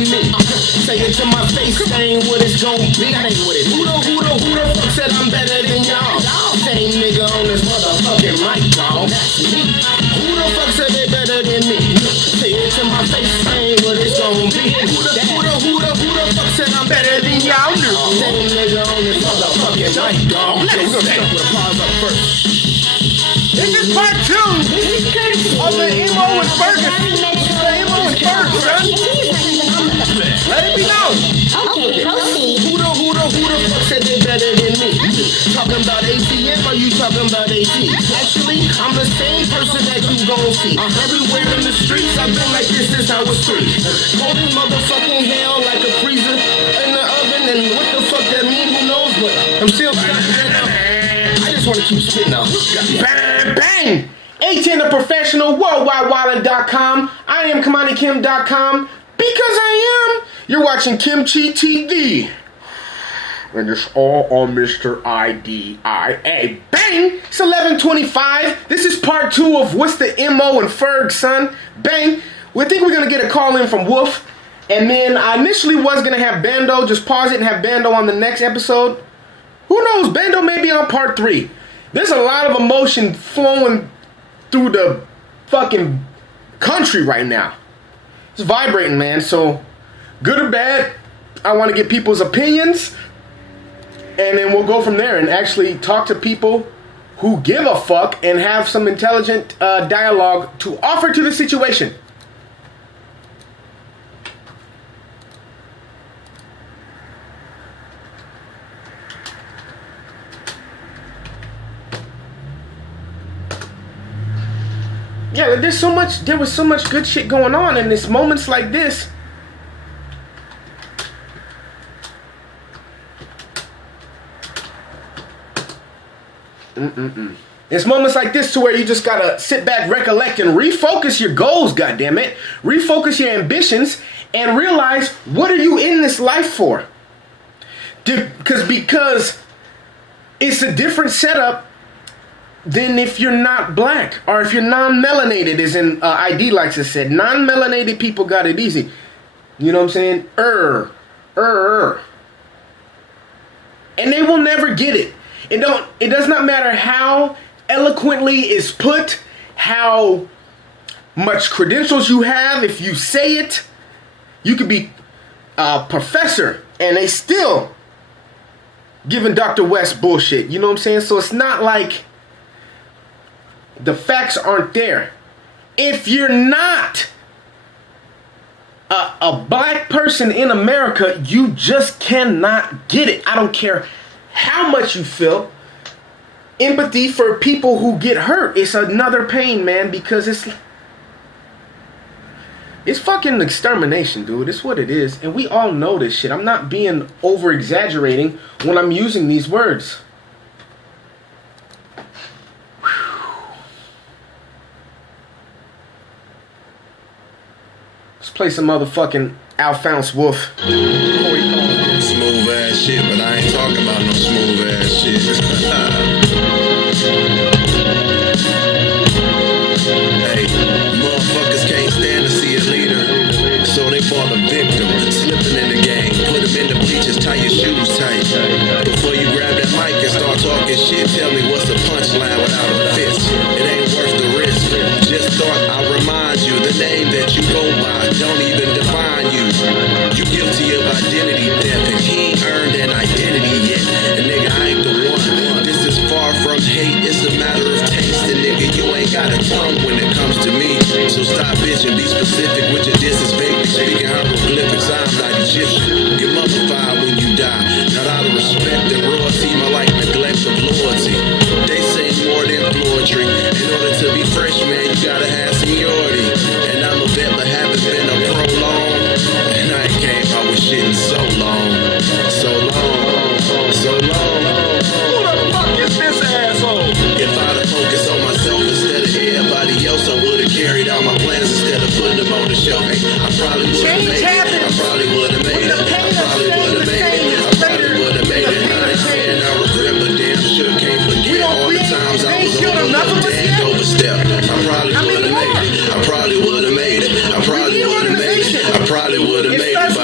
than me. Say it to my face, that ain't what it's gon' be. That ain't what it is. Who the fuck said I'm better than y'all? Same nigga on this motherfucking mic, dawg. That's me. Who the fuck said they better than me? Say it to my face, that ain't what it's gon' be. Who the fuck said I'm better than y'all? Same nigga on this motherfucking mic, dawg. Let's go with applause up first. This is part 2 of the Emo and Ferg. The Emo and Ferg, son. Let it be known. Okay, proceed. Who the fuck said they better than me? Talking about ATM or you talking about AT? Actually, I'm the same person that you gon' see. Everywhere in the streets, I've been like this since I was 3. Cold as motherfucking hell like a freezer in the oven. And what the fuck that mean, who knows? But I'm still I just want to keep spitting out. Bang, bang! 18 the professional, worldwidewildin.com. I am KamaniKim.com because I am. You're watching Kimchi TV. And it's all on Mr. IDIA. Bang! It's 11:25. This is part 2 of What's the MO and Ferg, son. Bang! We think we're going to get a call in from Wolfe. And then I initially was going to have Bando. Just pause it and have Bando on the next episode. Who knows? Bando may be on part 3. There's a lot of emotion flowing through the fucking country right now. It's vibrating, man. So, good or bad, I want to get people's opinions. And then we'll go from there and actually talk to people who give a fuck and have some intelligent dialogue to offer to the situation. Yeah, there was so much good shit going on, and it's moments like this. It's moments like this to where you just gotta sit back, recollect, and refocus your goals, goddammit. Refocus your ambitions and realize, what are you in this life for? Because it's a different setup than if you're not black or if you're non-melanated, as in ID likes to say. Non-melanated people got it easy. You know what I'm saying? And they will never get it. It does not matter how eloquently it's put, how much credentials you have. If you say it, you could be a professor and they still giving Dr. West bullshit. You know what I'm saying? So it's not like the facts aren't there. If you're not a black person in America, you just cannot get it. I don't care how much you feel empathy for people who get hurt. It's another pain, man, because it's fucking extermination, dude. It's what it is. And we all know this shit. I'm not being over exaggerating when I'm using these words. Let's play some motherfucking Alphonse Wolfe. Smooth ass shit, but I ain't talking about no smooth ass shit. Hey, motherfuckers can't stand to see a leader, so they fall a victim, slipping in the game. Put them in the bleachers, tie your shoes tight. Before you grab that mic and start talking shit, tell me what's the punchline without a fist. It ain't worth the risk. Just thought I'd remind you the name that you go by don't even define you. You guilty of identity theft, and he ain't earned an identity yet. And nigga, I ain't the one. This is far from hate, it's a matter of taste. And nigga, you ain't got a tongue when it comes to me. So stop bitching, be specific with your distance, baby. Speaking hieroglyphics, I'm not Egyptian. You're mummified when you die. Not out of respect and royalty, my like neglect of loyalty. They say more than poetry. In order to be fresh, man, you gotta have seniority. And I'm a vet, but haven't been a pro long. And I ain't came out with shit in so long. So long. So long. Who the fuck is this asshole? If I'd have focused on myself instead of everybody else, I would've carried out my plans instead of putting them on the shelf. Hey, I probably would've made it. I probably would've made it. I probably would've made it. I probably would've made it. I ain't saying I regret, but damn sure can't forget all the times I was overlooked and overstepped. I probably would've made it. I probably would've made it. I probably would've made it. I probably would've made it.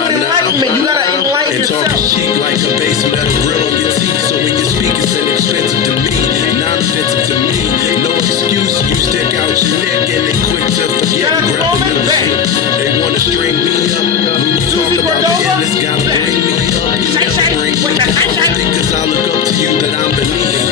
metal grill on your teeth, so when you speak, it's inexpensive to me, non-offensive to me. No excuse, you stick out your neck and they quick to forget. Grab the news. They wanna string me up. When you talk about the endless, gotta bring me up. You never bring me up. I think 'cause I look up to you that I'm beneath.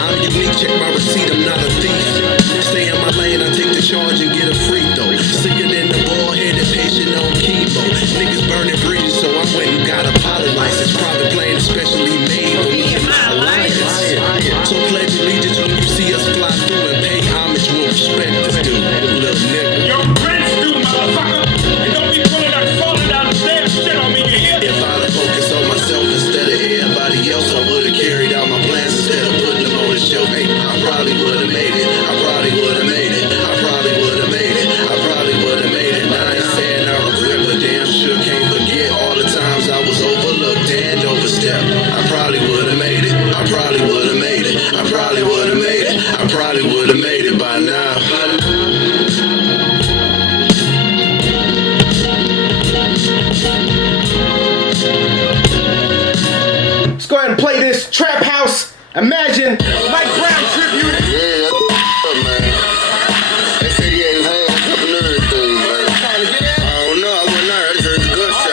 I'm unique, check my receipt, I'm not a thief. Stay in my lane, I take the charge and get a free throw. Sicker than the bald-headed patient on chemo. Niggas burning bridges, so I went and got a pilot license. Private plane especially made for me and my alliance. So pledge allegiance when you see us fly through and pay homage when respect is due. Little nigga. Your rent's due, motherfucker. And don't be pulling that falling down the stairs shit on me, you hear? If I'd have focused on myself instead of everybody else, I would have carried out my plans instead of putting them on the shelf. Hey, I probably would have made it. I probably would have made it. I probably would have made it. I probably would have made it. Now I ain't saying I regret, but damn sure can't forget all the times I was overlooked and overstepped. I probably would have made it. I probably would have made it. I probably would have made it. I probably would have made it by now. Let's go ahead and play this Trap House. Imagine Mike Brown tribute. Yeah, man. They said he ain't home and everything, man. I don't know, I wasn't there. I just heard the gunshot.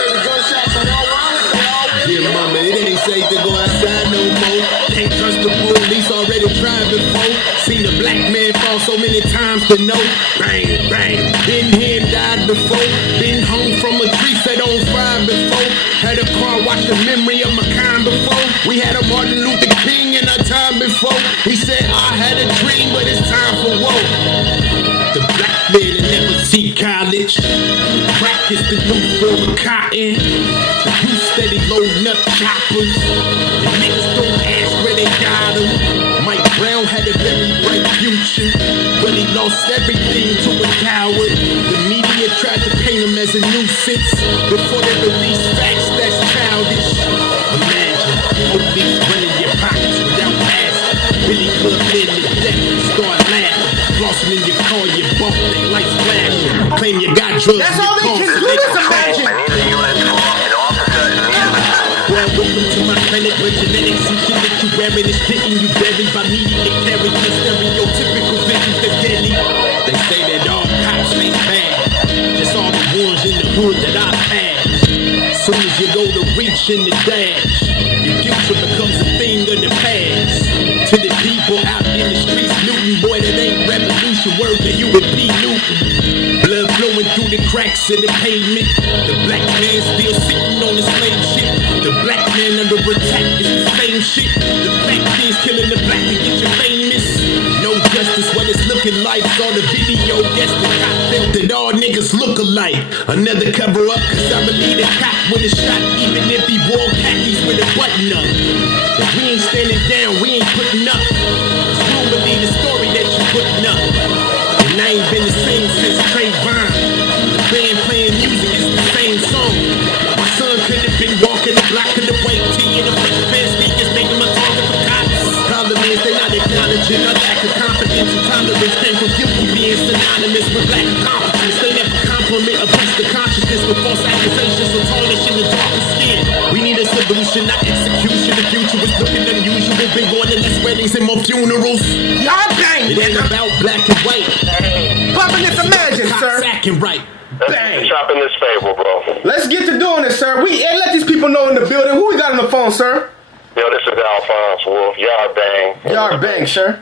Yeah, mama, it ain't safe to go outside no more. Can't trust the police, already tried before. Seen a black man fall so many times to know. Bang, bang. Been here and died before. Been home from a tree set on fire before. Had a car watch the memory of my kind before. We had a Martin Luther King in our time before. He said, I had a dream, but it's time for war. The black man that never see college. Crack is the new form of cotton. The youth steady loading up choppers. The niggas don't ask where they got them. Mike Brown had a very bright future, but he lost everything to a coward. The media tried to paint him as a nuisance before they released facts that's childish. Imagine police running your pockets without asking. Billy Club in the deck and start laughing. Flossing in your car, you bump, they lights flashing. Claim you got drugs. That's all they can do is imagine. Well, welcome to my clinic where genetics and shit that you wearing is fitting you buried by media carrying the stereotypical visions that deadly. They say that all cops ain't bad, just all the ones in the hood that I passed. Soon as you go to reach in the dash, your future becomes a thing of the past. To the people out in the streets looting, boy, that ain't revolution. Word to you would be Newton. Blood flowing through the cracks in the pavement. The black man still sitting on the slave shit. The black man under attack is the same shit. The black kids killing the black to get you famous. No justice, what it's looking like. Saw the video, guess the cop felt that all niggas look alike. Another cover up, cause I believe the cop would have shot even if he wore khakis with a button up. If we ain't standing down, we ain't putting up. Cause we don't believe the story that you putting up. And I ain't been the same since Trayvon. The band playing music is the same song. My son could have been walking the block in the white tee and the fresh pair sneakers, making my target for cops. Problem is they not acknowledging a lack of confidence and tolerance came from guilty being synonymous with black accomplishments. They never compliment or boost the consciousness with false accusations or tarnishing the darker skin. We need a solution, not execution. The future is looking unusual. Been going to less weddings and more funerals. Y'all bang. It ain't about black and white. Popping this imagine, sir. Acting right. Bang. Chopping this favor, bro. Let's get to doing this, sir. And let these people know in the building. Who we got on the phone, sir? Yo, this is Alphonse Wolfe. Y'all bang. Y'all bang, sir.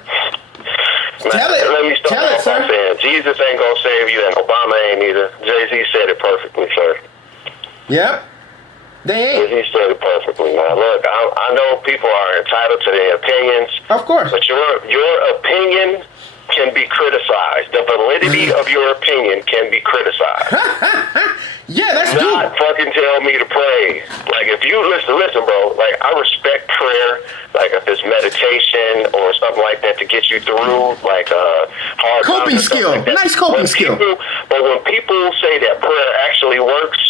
Tell it. Let me start off by saying Jesus ain't gonna save you and Obama ain't either. Jay-Z said it perfectly, sir. Yep. They ain't. He said it perfectly, man. Look, I know people are entitled to their opinions. Of course. But your opinion can be criticized. The validity of your opinion can be criticized. Yeah, that's good. Not fucking tell me to pray. Like, if you listen, bro. Like, I respect prayer. Like, if it's meditation or something like that to get you through, like hard coping skill. Like nice coping skill. But when people say that prayer actually works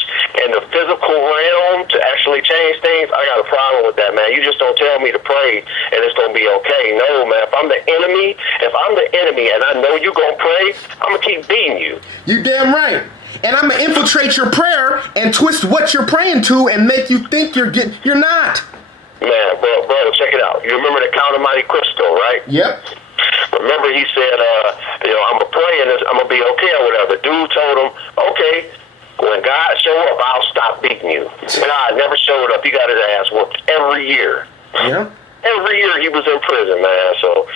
in the physical realm to actually change things, I got a problem with that, man. You just don't tell me to pray and it's gonna be okay. No, man. If I'm the enemy and I know you're gonna pray, I'm gonna keep beating you. You damn right. And I'm gonna infiltrate your prayer and twist what you're praying to and make you think you're not. Man, bro, check it out. You remember the Count of Monte Cristo, right? Yep. Remember he said, I'm going to pray and I'm going to be okay or whatever. Dude told him, okay, when God show up, I'll stop beating you. God never showed up. He got his ass whooped every year. Yeah. Every year he was in prison, man. So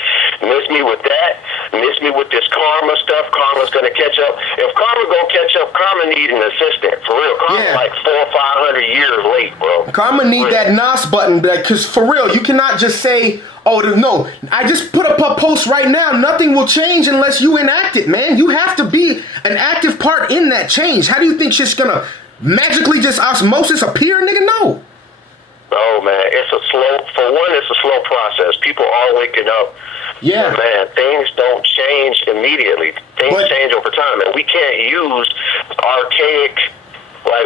miss me with that. Miss me with this karma stuff. Karma's going to catch up. If karma going to catch up, karma need an assistant. For real. Karma's like 400 or 500 years late, bro. Karma need that NOS button. Because for real, you cannot just say, oh, no, I just put up a post right now. Nothing will change unless you enact it, man. You have to be an active part in that change. How do you think shit's going to magically just osmosis appear, nigga? No. Oh, man, it's a slow process. People are waking up. Yeah. But, man, things don't change immediately. Things change over time, and we can't use archaic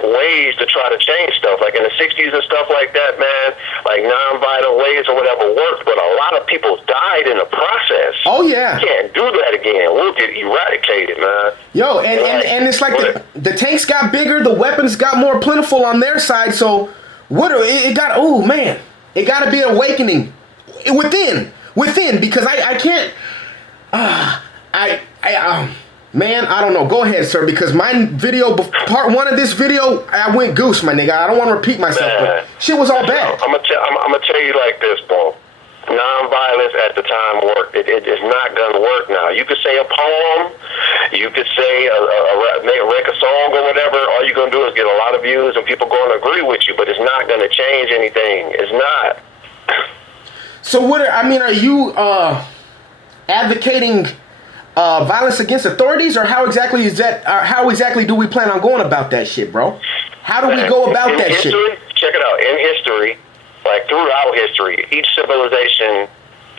ways to try to change stuff. Like in the 60s and stuff like that, man, like nonviolent ways or whatever worked, but a lot of people died in the process. Oh, yeah. You can't do that again. We'll get eradicated, man. Yo, and it's like the tanks got bigger, the weapons got more plentiful on their side, so it got, oh, man, it got to be an awakening within, because I can't, man, I don't know. Go ahead, sir, because my video, part one of this video, I went goose, my nigga. I don't want to repeat myself, but shit was all bad. I'm gonna tell you like this, bro. Nonviolence at the time worked. It is not gonna work now. You could say a poem, you could say make a song or whatever. All you're gonna do is get a lot of views and people gonna agree with you, but it's not gonna change anything. It's not. So are you advocating violence against authorities, or how exactly is that? How exactly do we plan on going about that shit, bro? How do we go about that shit? Check it out. In history, like throughout history, each civilization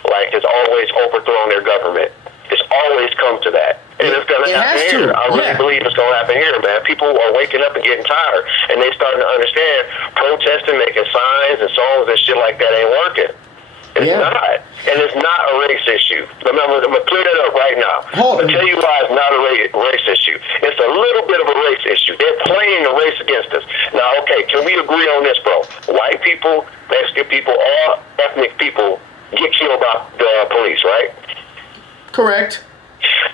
has always overthrown their government. It's always come to that. And it's going to happen here. I really believe it's going to happen here, man. People are waking up and getting tired, and they starting to understand protesting, making signs and songs and shit like that ain't working. It's not. And it's not a race issue. Remember, I'm going to clear that up right now. I'm going to tell you why it's not a race issue. It's a little bit of a race issue. They're playing the race against us. Now, okay, can we agree on this, bro? White people, Mexican people, all ethnic people get killed by the police, right? Correct.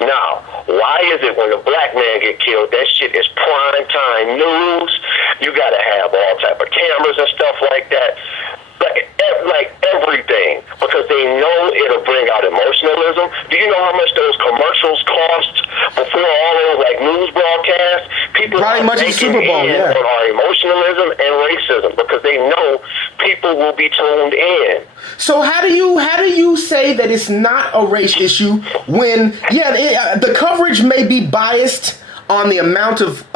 Now, why is it when a black man get killed, that shit is prime time news? You got to have all type of cameras and stuff like that. Like everything, because they know it'll bring out emotionalism. Do you know how much those commercials cost before all those news broadcasts? People probably much of Super Bowl, on our emotionalism and racism because they know people will be tuned in. So how do you say that it's not a race issue when the coverage may be biased on the amount of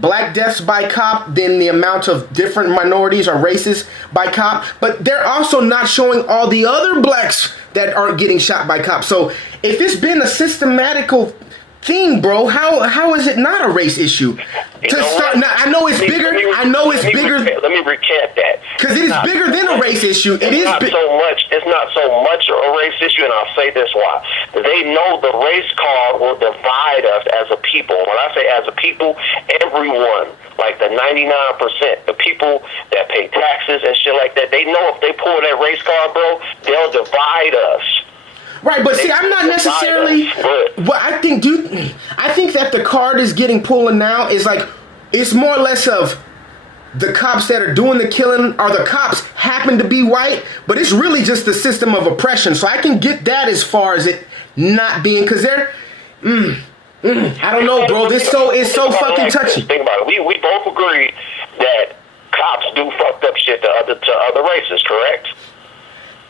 black deaths by cop than the amount of different minorities or races by cop, but they're also not showing all the other blacks that aren't getting shot by cops. So if it's been a systematical thing, bro, how is it not a race issue? I know it's bigger. Let me recant that. Because it is bigger than a race issue. It's not so much a race issue, and I'll say this why. They know the race card will divide us as a people. When I say as a people, everyone, like the 99%, the people that pay taxes and shit like that, they know if they pull that race card, bro, they'll divide us. Right, but see, I'm not necessarily. What I think that the card is getting pulled now is it's more or less of the cops that are doing the killing, or the cops happen to be white, but it's really just the system of oppression. So I can get that as far as it not being, because they're. I don't know, bro. It's so fucking touchy. Think about it. We both agree that cops do fucked up shit to other races, correct?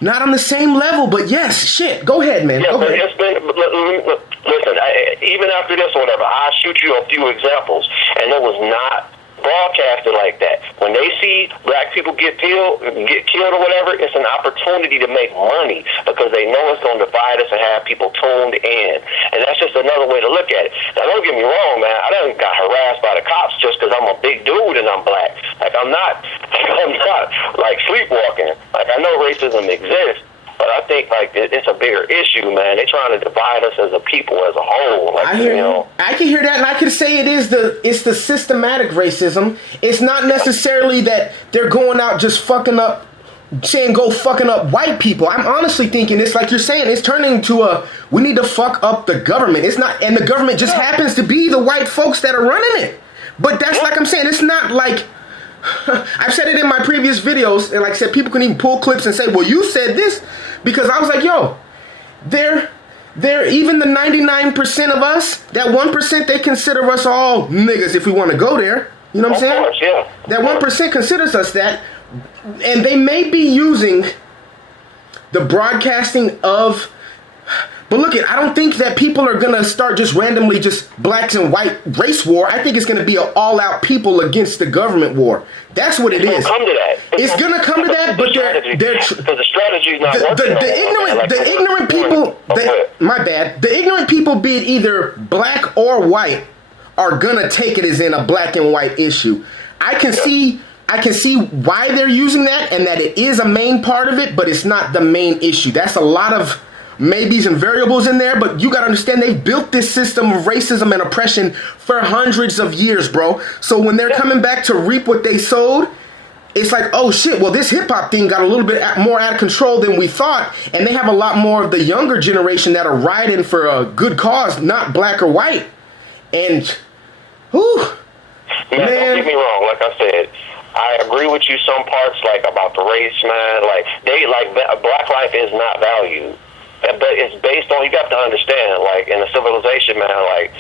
Not on the same level, but yes, shit. Go ahead, man. Yeah, Go but ahead. Listen, even after this or whatever, I'll shoot you a few examples, and it was not broadcasted like that. When they see black people get killed or whatever, it's an opportunity to make money because they know it's going to divide us and have people tuned in. And that's just another way to look at it. Now, don't get me wrong, man. I done got harassed by the cops just because I'm a big dude and I'm black. I'm not sleepwalking. I know racism exists, but I think it's a bigger issue, man. They're trying to divide us as a people, as a whole. I can hear that, and I can say it's the systematic racism. It's not necessarily that they're going out just fucking up saying go fucking up white people. I'm honestly thinking it's like you're saying, it's turning into we need to fuck up the government. It's not, and the government just happens to be the white folks that are running it. But that's like I'm saying, it's not like, I've said it in my previous videos, and like I said, people can even pull clips and say, well, you said this, because I was like, yo, they're even the 99% of us, that 1%, they consider us all niggas if we want to go there. You know what I'm saying? Of course, yeah. That 1% considers us that, and they may be using the broadcasting of, but look I don't think that people are gonna start just randomly just blacks and white race war. I think it's gonna be an all-out people against the government war. That's what it is. It's gonna come to that. It's gonna come to that, but they're because the strategy's not working. The ignorant people. My bad. The ignorant people, be it either black or white, are gonna take it as in a black and white issue. I can see why they're using that, and that it is a main part of it, but it's not the main issue. That's a lot of maybes and variables in there, but you gotta understand they've built this system of racism and oppression for hundreds of years, bro. So when they're coming back to reap what they sowed, it's like, oh shit, well this hip-hop thing got a little bit more out of control than we thought, and they have a lot more of the younger generation that are riding for a good cause, not black or white. And whew, man, don't get me wrong, like I said, I agree with you some parts, like about the race, man. Like black life is not valued. But it's based on, you got to understand, like in a civilization, man, like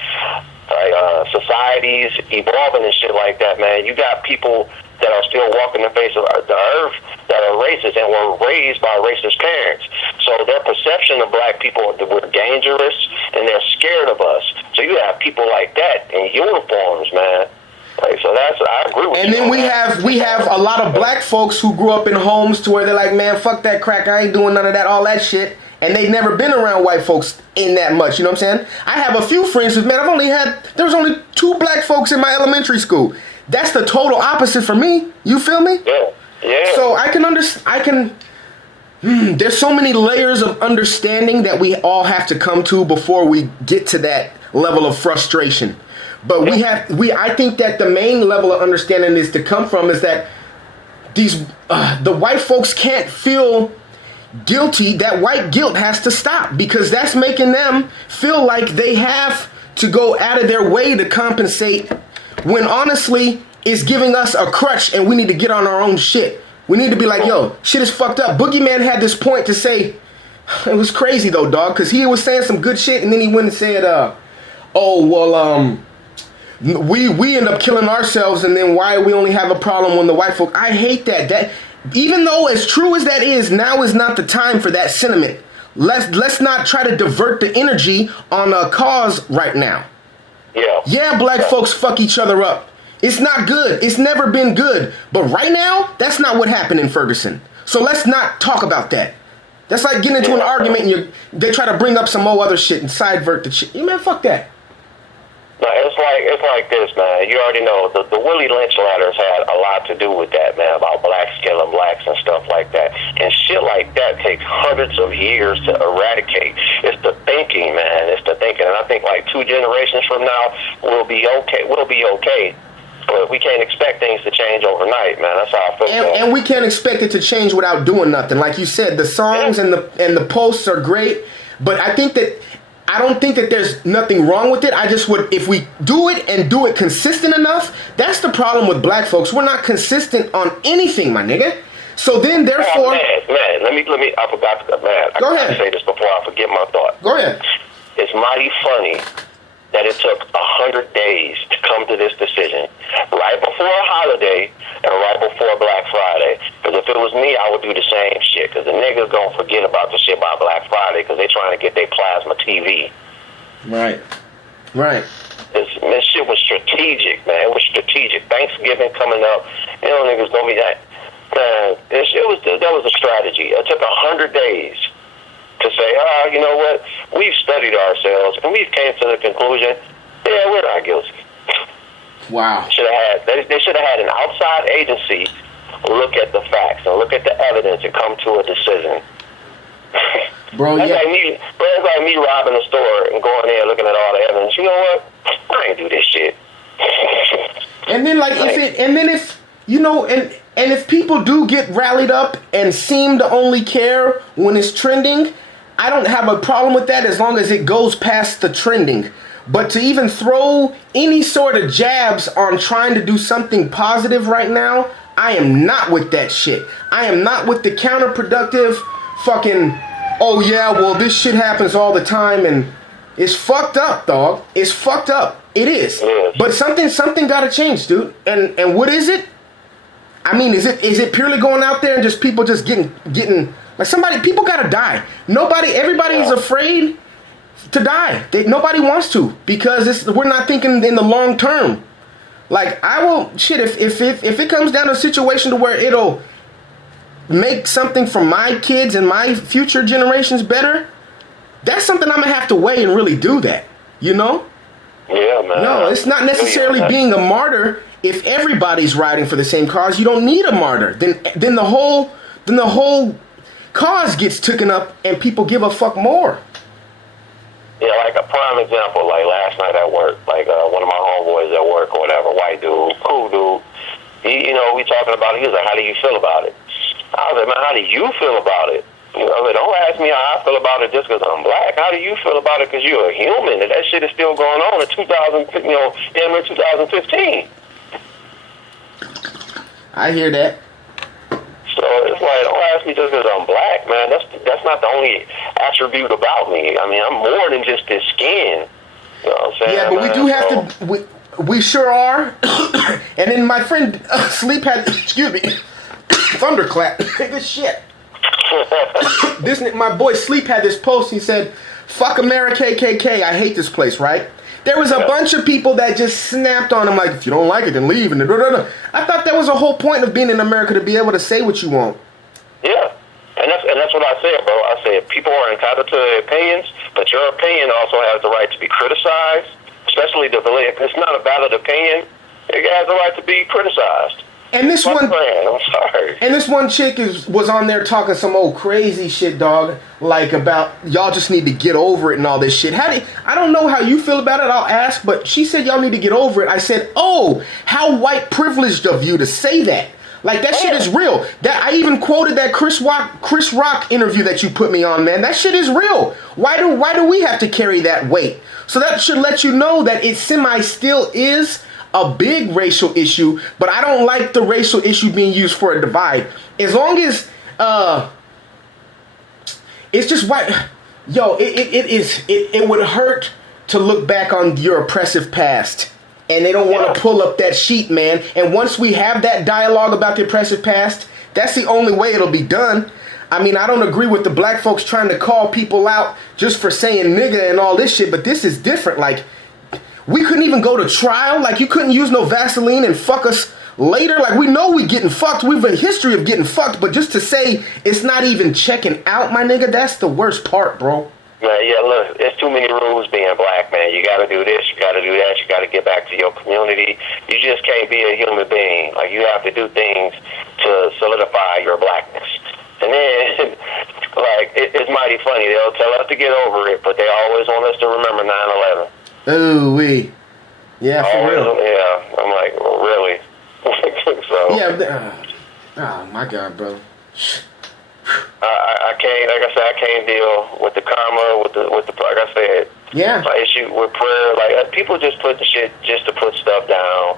societies evolving and shit like that, man. You got people that are still walking the face of the earth that are racist and were raised by racist parents. So their perception of black people, we're dangerous and they're scared of us. So you have people like that in uniforms, man. Like, so I agree with you. And then we have a lot of black folks who grew up in homes to where they're like, man, fuck that crack, I ain't doing none of that, all that shit. And they've never been around white folks in that much, you know what I'm saying? I have a few friends who's, man, there was only 2 black folks in my elementary school. That's the total opposite for me. You feel me? Yeah. Yeah. So I can understand, there's so many layers of understanding that we all have to come to before we get to that level of frustration. But I think that the main level of understanding is to come from is that the white folks can't feel guilty. That white guilt has to stop, because that's making them feel like they have to go out of their way to compensate, when honestly it's giving us a crutch and we need to get on our own shit. We need to be like, yo, shit is fucked up. Boogeyman had this point to say, it was crazy though, dog, because he was saying some good shit and then he went and said, we end up killing ourselves, and then why we only have a problem when the white folk. I hate that. Even though as true as that is, now is not the time for that sentiment. Let's not try to divert the energy on a cause right now. Yeah, black folks fuck each other up. It's not good. It's never been good. But right now, that's not what happened in Ferguson. So let's not talk about that. That's like getting into an argument and they try to bring up some other shit and sidevert the shit. Man, fuck that. No, it's like this, man. You already know the Willie Lynch letters had a lot to do with that, man, about blacks killing blacks and stuff like that. And shit like that takes hundreds of years to eradicate. It's the thinking, man. It's the thinking. And I think like 2 generations from now, we'll be okay. But we can't expect things to change overnight, man. That's how I feel. And we can't expect it to change without doing nothing. Like you said, the songs and the posts are great, but I don't think that there's nothing wrong with it. I just would, if we do it and do it consistent enough, that's the problem with black folks. We're not consistent on anything, my nigga. So then, therefore, man, let me. I forgot to, man. Go ahead. I say this before I forget my thought. Go ahead. It's mighty funny that it took 100 days to come to this decision, right before a holiday and right before Black Friday. Because if it was me, I would do the same shit. Because the niggas gonna forget about the shit about Black Friday because they trying to get their plasma TV. Right. This shit was strategic, man. It was strategic. Thanksgiving coming up, niggas gonna be that. Man, that was a strategy. It took 100 days to say, you know what? We've studied ourselves and we've came to the conclusion, yeah, we're not guilty. Wow. They should have had an outside agency look at the facts and look at the evidence and come to a decision. Bro, That's like me robbing a store and going there looking at all the evidence. You know what? I ain't do this shit. And then And if people do get rallied up and seem to only care when it's trending, I don't have a problem with that as long as it goes past the trending. But to even throw any sort of jabs on trying to do something positive right now, I am not with that shit. I am not with the counterproductive fucking, oh yeah, well this shit happens all the time, and it's fucked up, dog. It's fucked up. It is. But something gotta change, dude. And what is it? I mean, is it purely going out there and just people just getting like people gotta die. Everybody's afraid to die. Nobody wants to because we're not thinking in the long term. Like if it comes down to a situation to where it'll make something for my kids and my future generations better, that's something I'm gonna have to weigh and really do that. You know? Yeah, man. No, it's not necessarily being a martyr. If everybody's riding for the same cause, you don't need a martyr. Then the whole cause gets taken up and people give a fuck more. Yeah, like a prime example, like last night at work, like one of my homeboys at work or whatever, white dude, cool dude. We talking about it. He was like, "How do you feel about it?" I was like, "Man, how do you feel about it?" Don't ask me how I feel about it just because I'm black. How do you feel about it because you're a human? And that shit is still going on in 2015. I hear that. So it's like, don't ask me just because I'm black, man. That's not the only attribute about me. I mean, I'm more than just this skin. You know what I'm saying? Yeah, but we do have to. We sure are. And then my friend Sleep had, excuse me, thunderclap. Good shit. My boy Sleep had this post. He said, "Fuck America, KKK. I hate this place." Right? There was a bunch of people that just snapped on him like, if you don't like it, then leave. And I thought that was the whole point of being in America, to be able to say what you want. Yeah, and that's what I said, bro. I said people are entitled to their opinions, but your opinion also has the right to be criticized, especially if it's not a valid opinion. It has the right to be criticized. And this I'm sorry. And this one chick was on there talking some old crazy shit, dog. Like about y'all just need to get over it and all this shit. I don't know how you feel about it. I'll ask, but she said y'all need to get over it. I said, oh, how white privileged of you to say that. Like that shit is real. That I even quoted that Chris Rock interview that you put me on, man. That shit is real. Why do we have to carry that weight? So that should let you know that it still is a big racial issue, but I don't like the racial issue being used for a divide. As long as it's just white. Yo, it would hurt to look back on your oppressive past. And they don't want to pull up that sheet, man. And once we have that dialogue about the oppressive past, that's the only way it'll be done. I mean, I don't agree with the black folks trying to call people out just for saying nigga and all this shit, but this is different. Like, we couldn't even go to trial. Like, you couldn't use no Vaseline and fuck us later. Like, we know we getting fucked. We have a history of getting fucked. But just to say it's not even checking out, my nigga, that's the worst part, bro. Man, yeah, look, there's too many rules being black, man. You got to do this, you got to do that, you got to get back to your community. You just can't be a human being. Like, you have to do things to solidify your blackness. And then, like, it's mighty funny. They'll tell us to get over it, but they always want us to remember 9/11. Ooh wee, yeah, for real. Yeah, I'm like, well, really? So yeah. Oh my God, bro. I can't. Like I said, I can't deal with the karma, with the. Like I said, yeah. My issue with prayer, like people just put the shit just to put stuff down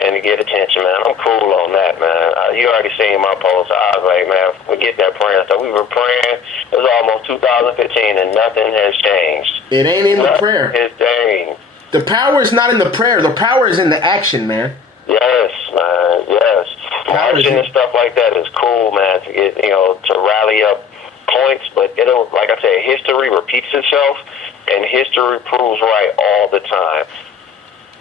and to get attention, man. I'm cool on that, man. You already seen my post. I was like, man, forget that praying stuff. We were praying. It was almost 2015, and nothing has changed. It ain't in the prayer. It's changed. The power is not in the prayer. The power is in the action, man. Yes, man. Yes. Marching and stuff like that is cool, man. To get to rally up points, but it'll, like I said, history repeats itself, and history proves right all the time.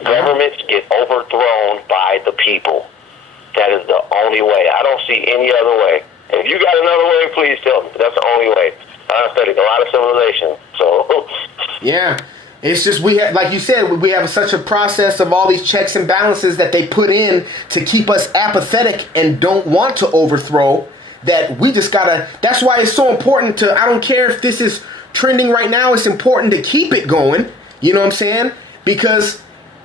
Governments get overthrown by the people. That is the only way. I don't see any other way. If you got another way, please tell me. That's the only way. I've studied a lot of civilization, so. Yeah. It's just we have, like you said, we have such a process of all these checks and balances that they put in to keep us apathetic and don't want to overthrow, that we just gotta, that's why it's so important to, I don't care if this is trending right now, it's important to keep it going, you know what I'm saying? Because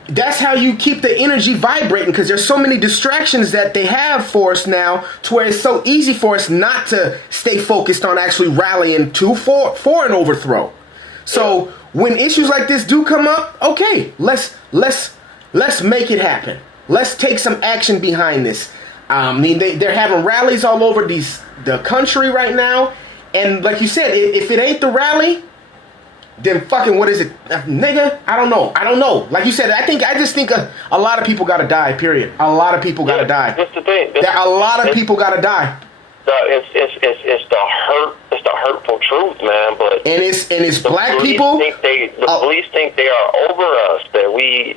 that's how you keep the energy vibrating, because there's so many distractions that they have for us now, to where it's so easy for us not to stay focused on actually rallying for an overthrow. So when issues like this do come up, okay, let's make it happen. Let's take some action behind this. I mean, they're having rallies all over the country right now, and like you said, if it ain't the rally, then fucking what is it, nigga? I don't know. Like you said, I just think a lot of people gotta die. Period. A lot of people gotta die. That's the thing. A lot of people gotta die. It's the hurtful truth, man. But it's black people. The police think they are over us. That we're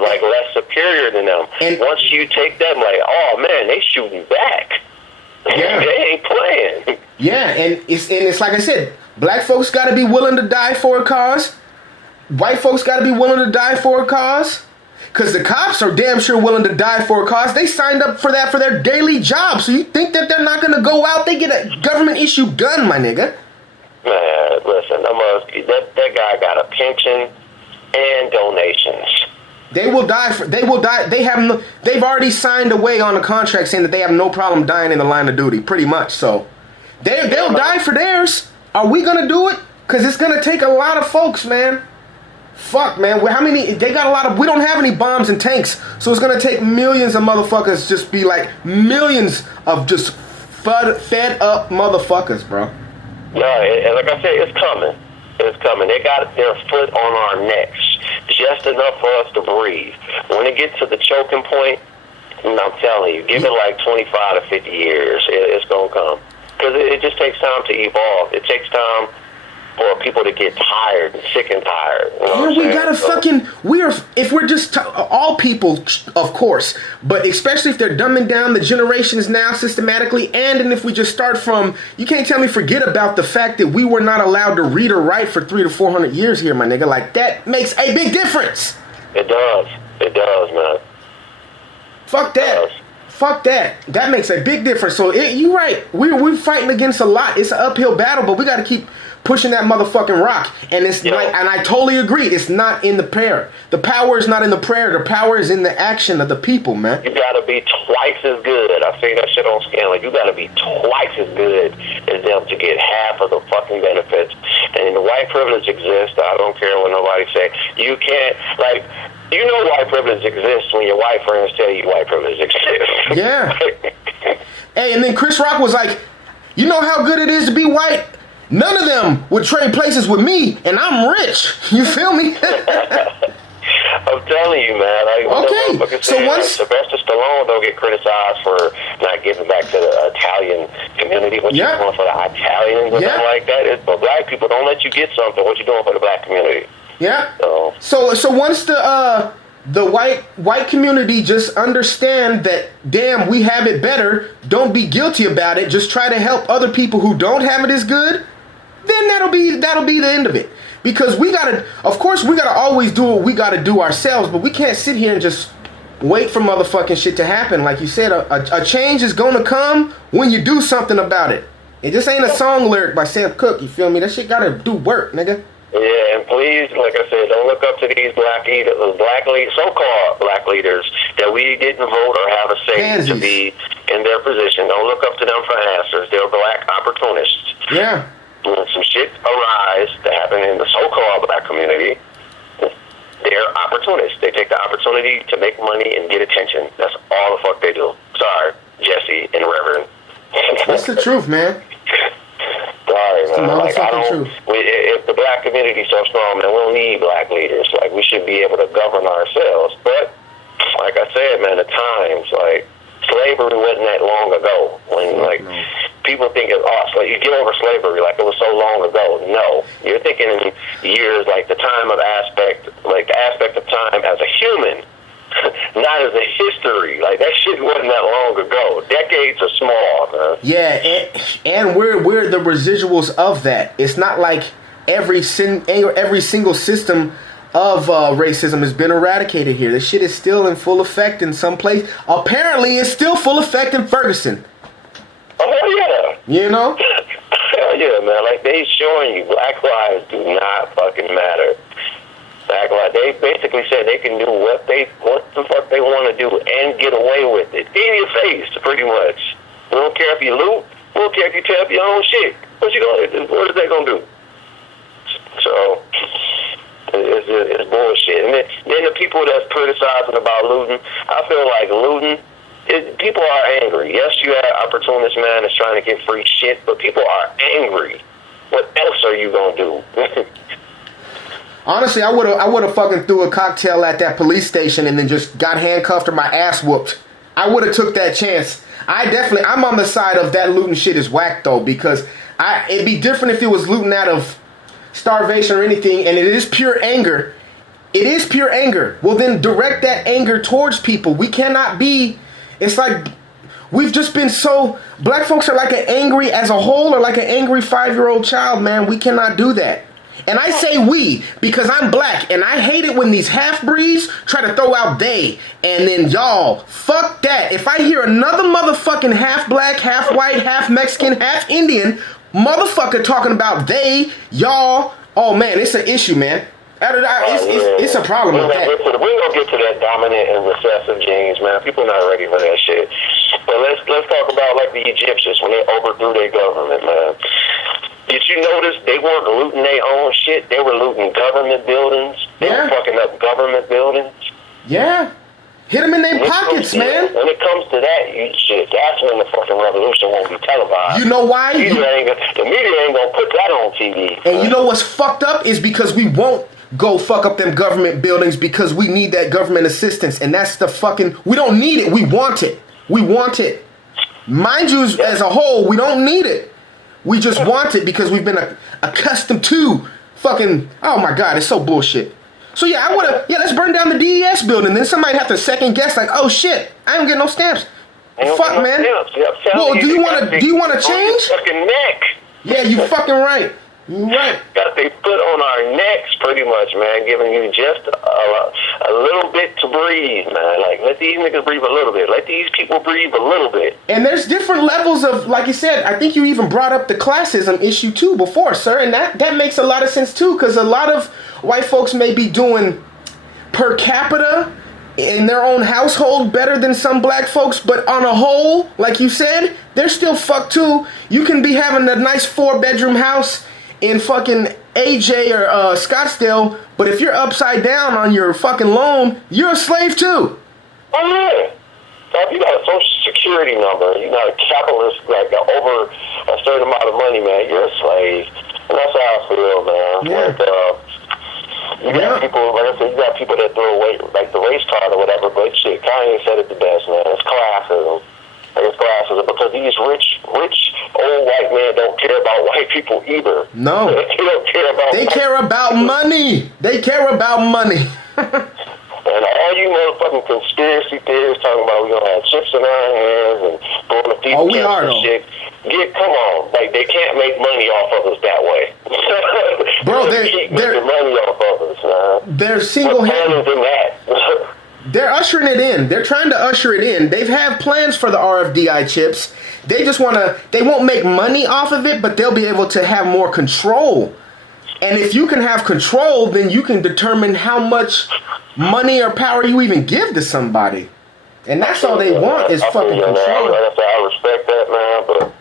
like less superior than them. And once you take them, like, oh man, they shooting back. Yeah. They ain't playing. Yeah, and it's like I said, black folks got to be willing to die for a cause. White folks got to be willing to die for a cause. Because the cops are damn sure willing to die for a cause. They signed up for that for their daily job. So you think that they're not going to go out? They get a government-issued gun, my nigga. Man, listen, that guy got a pension and donations. They will die. They've already signed away on a contract saying that they have no problem dying in the line of duty, pretty much. So they'll die for theirs. Are we gonna do it? Because it's gonna take a lot of folks, man. Fuck, man. How many? They got a lot of. We don't have any bombs and tanks, so it's gonna take millions of motherfuckers. Just be like millions of just fed up motherfuckers, bro. Yeah, and like I said, it's coming. It's coming. They got their foot on our necks, just enough for us to breathe. When it gets to the choking point, I'm telling you, give it like 25 to 50 years. It's going to come. Because it just takes time to evolve. It takes time for people to get tired and sick and tired. You know we gotta if we're just, all people, of course, but especially if they're dumbing down the generations now systematically, and if we just start from, you can't tell me forget about the fact that we were not allowed to read or write for 300 to 400 years here, my nigga. Like, that makes a big difference. It does, man. Fuck that. Fuck that. That makes a big difference. So you're right. We're fighting against a lot. It's an uphill battle, but we got to keep pushing that motherfucking rock. And it's like, and I totally agree. It's not in the prayer. The power is not in the prayer. The power is in the action of the people, man. You got to be twice as good. I say that shit on Scanlon. You got to be twice as good as them to get half of the fucking benefits. And the white privilege exists. I don't care what nobody say. You can't, like, you know white privilege exists when your white friends tell you white privilege exists. Yeah. Hey, and then Chris Rock was like, you know how good it is to be white? None of them would trade places with me, and I'm rich. You feel me? I'm telling you, man. Okay. So once Sylvester Stallone don't get criticized for not giving back to the Italian community, what you doing for the Italians and stuff like that. But black people don't let you get something. What you doing for the black community? Yeah. So once the white community just understand that, damn, we have it better, don't be guilty about it, just try to help other people who don't have it as good, then that'll be the end of it. Because we gotta always do what we gotta do ourselves, but we can't sit here and just wait for motherfucking shit to happen. Like you said, a change is gonna come when you do something about it. It just ain't a song lyric by Sam Cooke, you feel me? That shit gotta do work, nigga. Yeah, and please, like I said, don't look up to these so-called black leaders that we didn't vote or have a say to be in their position. Don't look up to them for answers. They're black opportunists. Yeah. When some shit arise that happen in the so-called black community, they're opportunists. They take the opportunity to make money and get attention. That's all the fuck they do. Sorry, Jesse and Reverend. That's the truth, man. Sorry, man. Like, if the black community is so strong, man, we don't need black leaders. Like, we should be able to govern ourselves. But, like I said, man, at times, like, slavery wasn't that long ago. When, like, people think of us, like, you get over slavery like it was so long ago. No. You're thinking in years, like, the aspect of time as a human, not as a history. Like, that shit wasn't that long ago. Decades are small, man. Yeah, and we're the residuals of that. It's not like every single system of racism has been eradicated here. This shit is still in full effect in some place. Apparently, it's still full effect in Ferguson. Oh, yeah. You know? Hell yeah, man. Like, they showing you black lives do not fucking matter. Act like they basically said they can do what the fuck they want to do and get away with it in your face, pretty much. We don't care if you loot. We don't care if you tear up your own shit. What is that gonna do? So it's bullshit. And then the people that's criticizing about looting, I feel like looting. People are angry. Yes, you have opportunist man that's trying to get free shit, but people are angry. What else are you gonna do? Honestly, I would have fucking threw a cocktail at that police station and then just got handcuffed or my ass whooped. I would have took that chance. I'm on the side of that looting shit is whack though, because it'd be different if it was looting out of starvation or anything, and it is pure anger. It is pure anger. Well, then direct that anger towards people. We cannot be. It's like we've just been so. Black folks are like an angry as a whole, or like an angry 5-year-old child. Man, we cannot do that. And I say we because I'm black, and I hate it when these half-breeds try to throw out they, and then y'all. Fuck that. If I hear another motherfucking half-black, half-white, half-Mexican, half-Indian motherfucker talking about they, y'all, oh man, it's an issue, man. It's a problem with that. We're gonna get to that dominant and recessive genes, man. People not ready for that shit. But let's talk about like the Egyptians when they overthrew their government, man. Did you notice they weren't looting their own shit? They were looting government buildings. They were fucking up government buildings. Yeah. Hit them in their pockets, man. When it comes to that, that's when the fucking revolution won't be televised. You know why? The media ain't gonna put that on TV. And you know what's fucked up is because we won't go fuck up them government buildings because we need that government assistance. And that's the fucking... We don't need it. We want it. We want it. Mind you, as a whole, we don't need it. We just want it because we've been accustomed to fucking... Oh my God, it's so bullshit. So yeah, let's burn down the DES building. Then somebody have to second guess like, oh shit, I don't get no stamps. Fuck, man. Well, do you want to change? Fucking neck. Yeah, you fucking right. You right. Got they put on our necks pretty much, man, giving you just a little bit to breathe, man. Like, let these niggas breathe a little bit. Let these people breathe a little bit. And there's different levels of, like you said, I think you even brought up the classism issue too before, sir. And that makes a lot of sense too, because a lot of white folks may be doing per capita in their own household better than some black folks, but on a whole, like you said, they're still fucked too. You can be having a nice 4-bedroom house in fucking AJ or Scottsdale, but if you're upside down on your fucking loan, you're a slave too. Oh yeah. So if you got a social security number, you got a capitalist, like over a certain amount of money, man, you're a slave. And that's how I feel, man. Yeah. You got people, like I said, you got people that throw away like the race card or whatever, but shit, Kanye said it the best, man. It's classism. Like, it's classism because these rich old white men don't care about white people either. No. They don't care about They care about money. They care about money. And all you motherfucking conspiracy theorists talking about we're gonna have chips in our hands and going to feed we are though. Shit. Come on, like they can't make money off of us that way. Bro, they're making money off of us, man. They're single-handed. that. They're ushering it in. They're trying to usher it in. They've had plans for the RFDI chips. They just they won't make money off of it, but they'll be able to have more control. And if you can have control, then you can determine how much money or power you even give to somebody. And that's all they want is fucking control. I respect that, man, but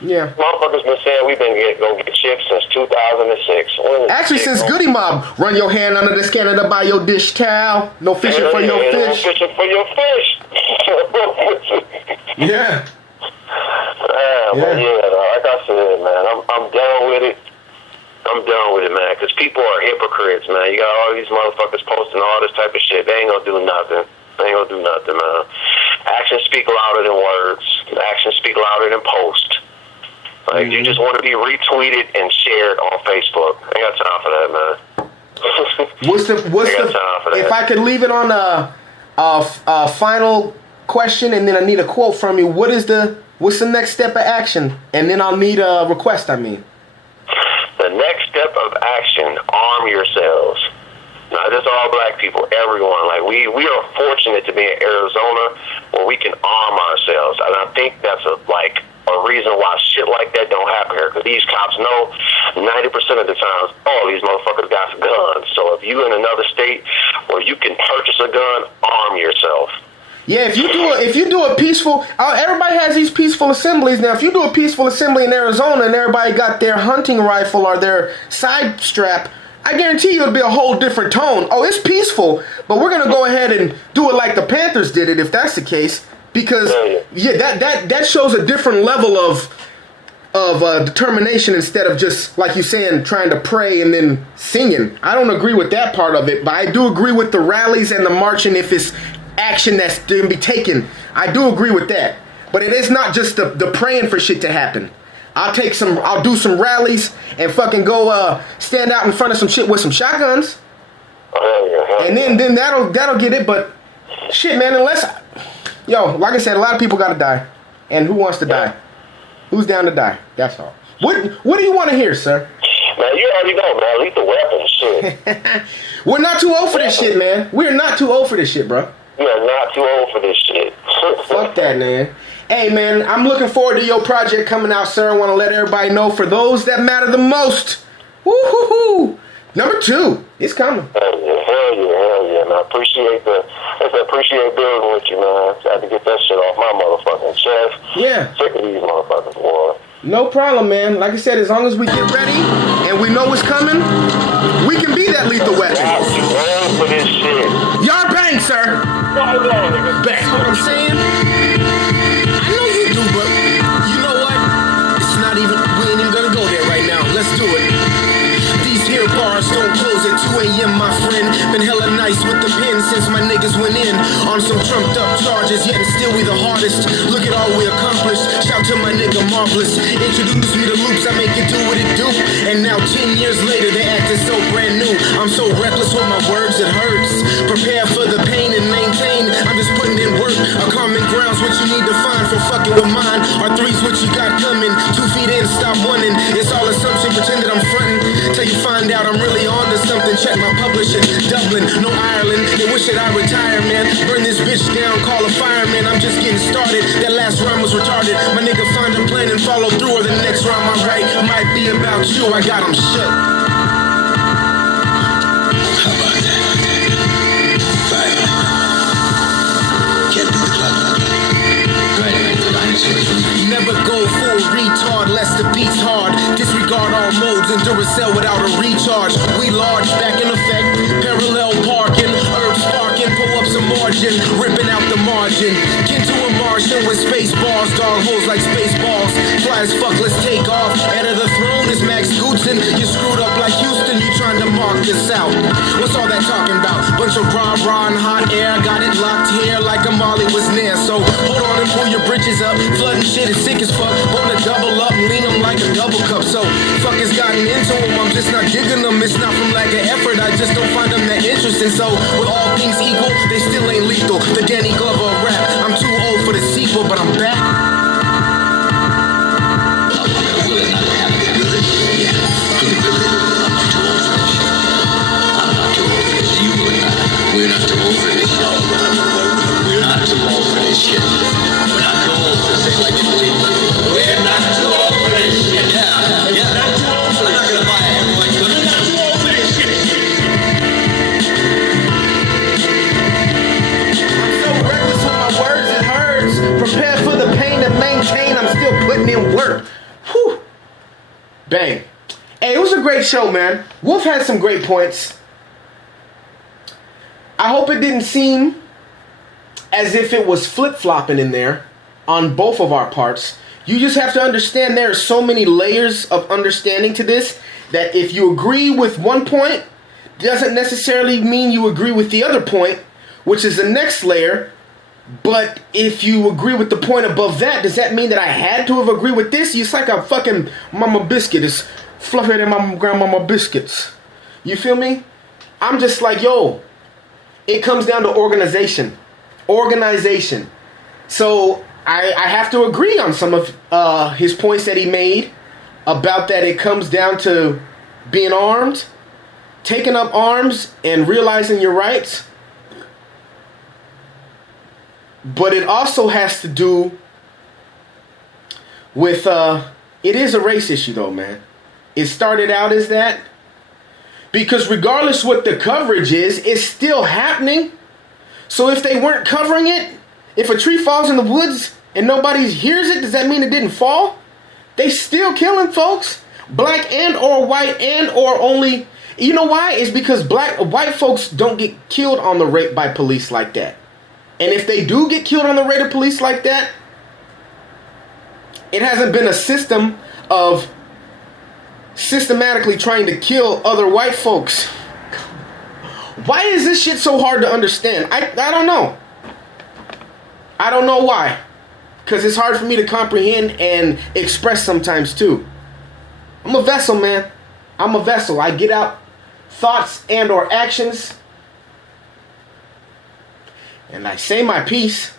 yeah, motherfuckers been saying we've been gonna get chips since 2006. Actually, since Goody Mob, run your hand under the scanner to buy your dish towel. No fishing for your fish. No fishing for your fish. Yeah. But like I said, man, I'm down with it. I'm done with it, man, because people are hypocrites, man. You got all these motherfuckers posting all this type of shit. They ain't gonna do nothing. They ain't gonna do nothing, man. Actions speak louder than words. Actions speak louder than posts. Like, you just want to be retweeted and shared on Facebook. I ain't got time for that, man. What's the if I could leave it on a final question and then I need a quote from you, what's the next step of action? And then I'll need a request, I mean. The next step of action, arm yourselves. Not just all black people, everyone. Like, we are fortunate to be in Arizona where we can arm ourselves. And I think that's a reason why shit like that don't happen here. Because these cops know 90% of the times all these motherfuckers got guns. So if you in another state where you can purchase a gun, arm yourself. Yeah, if you do a peaceful, everybody has these peaceful assemblies now. If you do a peaceful assembly in Arizona and everybody got their hunting rifle or their side strap, I guarantee you it'll be a whole different tone. Oh, it's peaceful, but we're gonna go ahead and do it like the Panthers did it, if that's the case, because that shows a different level of determination instead of just, like you're saying, trying to pray and then singing. I don't agree with that part of it, but I do agree with the rallies and the marching if it's action that's going to be taken. I do agree with that. But it is not just the praying for shit to happen. I'll do some rallies and fucking go stand out in front of some shit with some shotguns. And then that'll get it, but shit, man, unless, like I said, a lot of people gotta die. And who wants to die? Who's down to die? That's all. What do you want to hear, sir? Man, you already know, man. Lethal weapon, shit. We're not too old for this shit, man. We're not too old for this shit, bro. We are not too old for this shit. Fuck that, man. Hey, man, I'm looking forward to your project coming out, sir. I want to let everybody know, for those that matter the most, woo-hoo-hoo, number 2 is coming. Hell yeah, man. I appreciate building with you, man. I had to get that shit off my motherfucking chest. Yeah. Sick of these motherfuckers, boy. No problem, man. Like I said, as long as we get ready and we know what's coming, we can be that lethal weapon. You old for this shit. Y'all bang, sir. Bang. What I'm saying? I know you do, but you know what? It's not even, we ain't even gonna go there right now. Let's do it. These here bars don't close at 2 a.m., my friend. Been hella nice with the pen since my niggas went in on some trumped up charges, yet and still we the hardest. Look at all we accomplished. Shout to my nigga Marvelous. Introduce me to loops, I make it do what it do. And now 10 years later, they acting so brand new. I'm so reckless with my words, it hurts. Prepare for the pain and maintain. I'm just putting in work. A common ground's what you need to find for fucking with mine. Or 3's what you got coming. 2 feet in, stop running. It's all assumption, pretend that I'm fronting. Till you find out I'm really on to something. Check my publishing. Dublin, no Ireland. They wish that I retire, man. Burn this bitch down, call a fireman. I'm just getting started. That last rhyme was retarded. My nigga find a plan and follow through. Or the next rhyme I write might be about you. I got 'em shook. How about that? Fire. Can't beat the clock. Right. Never go full retard lest the beat's hard. Disregard all modes and Duracell without a recharge. We large, back in effect. Parallel parking, herb sparking, pull up some margin, ripping out the margin. Kin to a Martian with space bars, dog holes like space balls. Fly as fuck, let's take off. Head of the throne is Max Goodson. You screwed up like Houston, you trying to mark this out. What's all that talking about? Bunch of rah-rah and hot air. Got it locked here like a Molly was near. So hold on and pull your britches up. Flooding shit is sick as fuck. Wanna double up, lean them like a double cup. So fuckers gotten into them, I'm just not digging them. It's not from lack of effort, I just don't find them that interesting. So with all things equal, they still ain't lethal. The Danny Glover of rap. I'm too old for the sequel, but I'm back. We're not too old for this. We're not too old for this shit. We're not too old for this. Like this. We're not too old for this shit. Yeah. We're not too old for this. I'm not gonna buy it. We're not too old for this shit. I'm so reckless with my words, it hurts. Prepare for the pain to maintain. I'm still putting in work. Whew. Bang. Hey, it was a great show, man. Wolf had some great points. I hope it didn't seem as if it was flip-flopping in there on both of our parts. You just have to understand there are so many layers of understanding to this that if you agree with one point, doesn't necessarily mean you agree with the other point, which is the next layer. But if you agree with the point above that, does that mean that I had to have agreed with this? It's like a fucking mama biscuit. It's fluffier than my grandmama biscuits. You feel me? I'm just like, yo, it comes down to organization. Organization. So I have to agree on some of his points that he made about that it comes down to being armed, taking up arms, and realizing your rights. But it also has to do with it is a race issue though, man. It started out as that because regardless what the coverage is, it's still happening. So if they weren't covering it, if a tree falls in the woods and nobody hears it, does that mean it didn't fall? They still killing folks, black and or white and or only. You know why? It's because white folks don't get killed on the rate by police like that. And if they do get killed on the rate of police like that, it hasn't been a system of systematically trying to kill other white folks. Why is this shit so hard to understand? I don't know. I don't know why. Because it's hard for me to comprehend and express sometimes too. I'm a vessel, man. I'm a vessel. I get out thoughts and or actions. And I say my piece.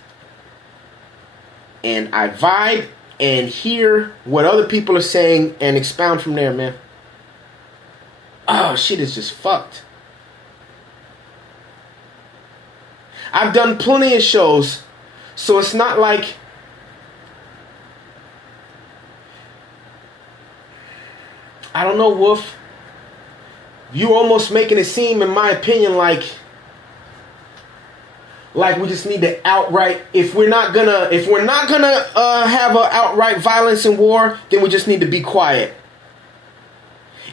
And I vibe and hear what other people are saying and expound from there, man. Oh, shit is just fucked. I've done plenty of shows, so it's not like I don't know, Wolf. You're almost making it seem, in my opinion, like we just need to outright. If we're not gonna have an outright violence and war, then we just need to be quiet.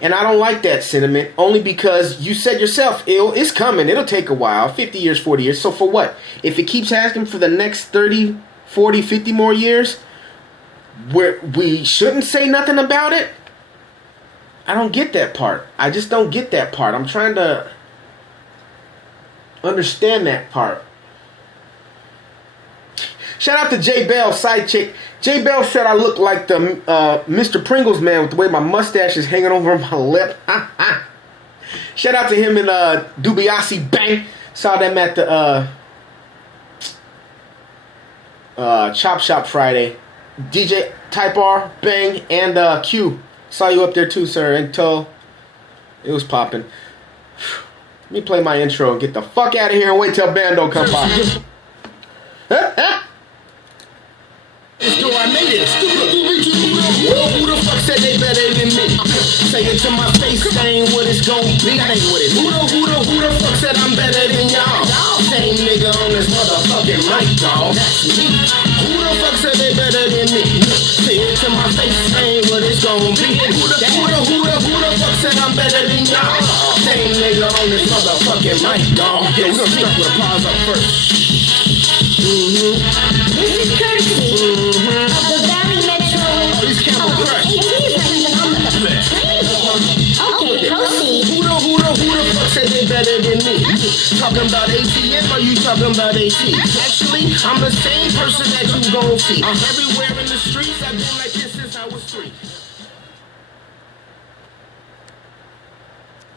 And I don't like that sentiment, only because you said yourself, it's coming. It'll take a while, 50 years, 40 years. So for what? If it keeps asking for the next 30, 40, 50 more years, where we shouldn't say nothing about it? I don't get that part. I just don't get that part. I'm trying to understand that part. Shout out to J Bell, side chick. J Bell said I look like the Mr. Pringles man with the way my mustache is hanging over my lip. Shout out to him and Dubiasi Bang. Saw them at the Chop Shop Friday. DJ Type R, Bang, and Q. Saw you up there too, sir. And Toe. It was popping. Let me play my intro and get the fuck out of here and wait till Bando come by. I made it. Who the fuck said they better than me? Say it to my face, that ain't what it's gon' be. That ain't what it's. Who the fuck said I'm better than y'all? Same nigga on this motherfucking mic, dawg. That's me. Who the fuck said they better than me? Say it to my face, that ain't what it's gon' be. Who the fuck said I'm better than y'all? Same nigga on this motherfucking mic, dawg. Yeah, we gonna start with a pause up first. This is courtesy of the Valley Metro. Okay, proceed. Who the fuck said they better than me? Talking about ATM or you talking about AT? Actually, I'm the same person that you gon' see. I'm everywhere in the streets. I've been like this since I was 3.